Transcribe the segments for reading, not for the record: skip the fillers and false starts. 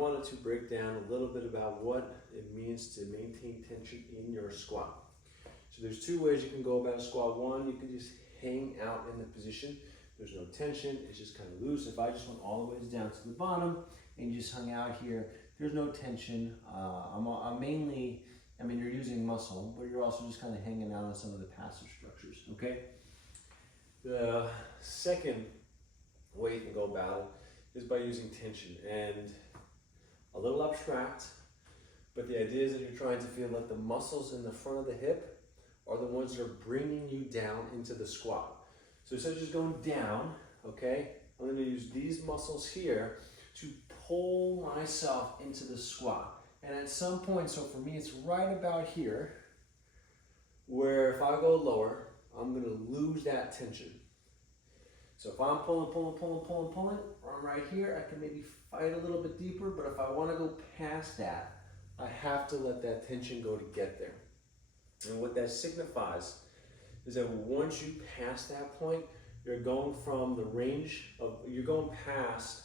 wanted to break down a little bit about what it means to maintain tension in your squat. So there's two ways you can go about a squat. One, you can just hang out in the position. There's no tension, it's just kind of loose. If I just went all the way down to the bottom and you just hung out here, there's no tension. I'm mainly, you're using muscle, but you're also just kind of hanging out on some of the passive structures, okay? The second way you can go about it is by using tension, and a little abstract, but the idea is that you're trying to feel like the muscles in the front of the hip are the ones that are bringing you down into the squat. So instead of just going down, okay, I'm going to use these muscles here to pull myself into the squat. And at some point, so for me it's right about here, where if I go lower, I'm going to lose that tension. So if I'm pulling, I'm right here, I can maybe fight a little bit deeper, but if I want to go past that, I have to let that tension go to get there. And what that signifies is that once you pass that point, you're going from the range of, you're going past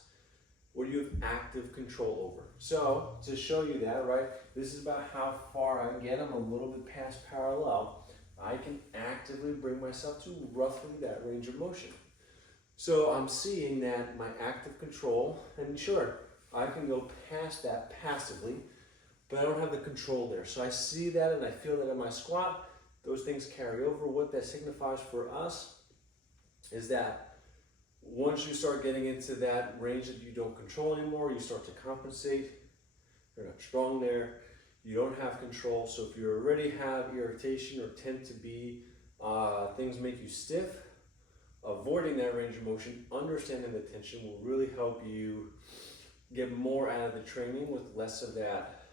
what you have active control over. So to show you that, right, this is about how far I can get. I'm a little bit past parallel. I can actively bring myself to roughly that range of motion. So I'm seeing that my active control, and sure, I can go past that passively, but I don't have the control there. So I see that and I feel that in my squat. Those things carry over. What that signifies for us is that once you start getting into that range that you don't control anymore, you start to compensate. You're not strong there. You don't have control. So if you already have irritation or tend to be, things make you stiff, avoiding that range of motion, understanding the tension will really help you get more out of the training with less of that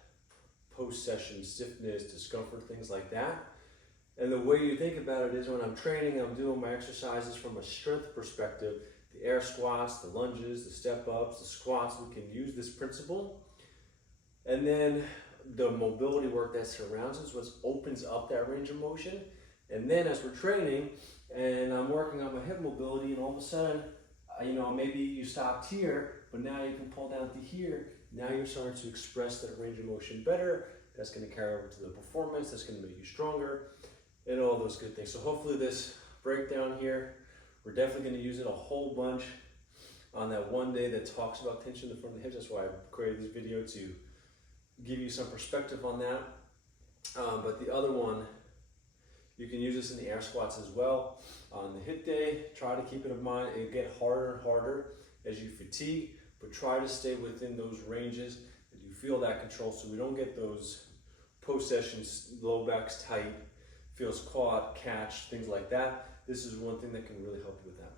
post-session stiffness, discomfort, things like that. And the way you think about it is when I'm training, I'm doing my exercises from a strength perspective, the air squats, the lunges, the step ups, the squats, we can use this principle. And then the mobility work that surrounds us, what opens up that range of motion. And then as we're training and I'm working on my hip mobility and all of a sudden, maybe you stopped here, but now you can pull down to here. Now you're starting to express that range of motion better. That's going to carry over to the performance. That's going to make you stronger and all those good things. So hopefully this breakdown here, we're definitely going to use it a whole bunch on that one day that talks about tension in the front of the hips. That's why I created this video, to give you some perspective on that. But the other one, you can use this in the air squats as well. On the hip day, try to keep it in mind. It'll get harder and harder as you fatigue, but try to stay within those ranges that you feel that control, so we don't get those post-sessions, low backs tight, feels caught, catch, things like that. This is one thing that can really help you with that.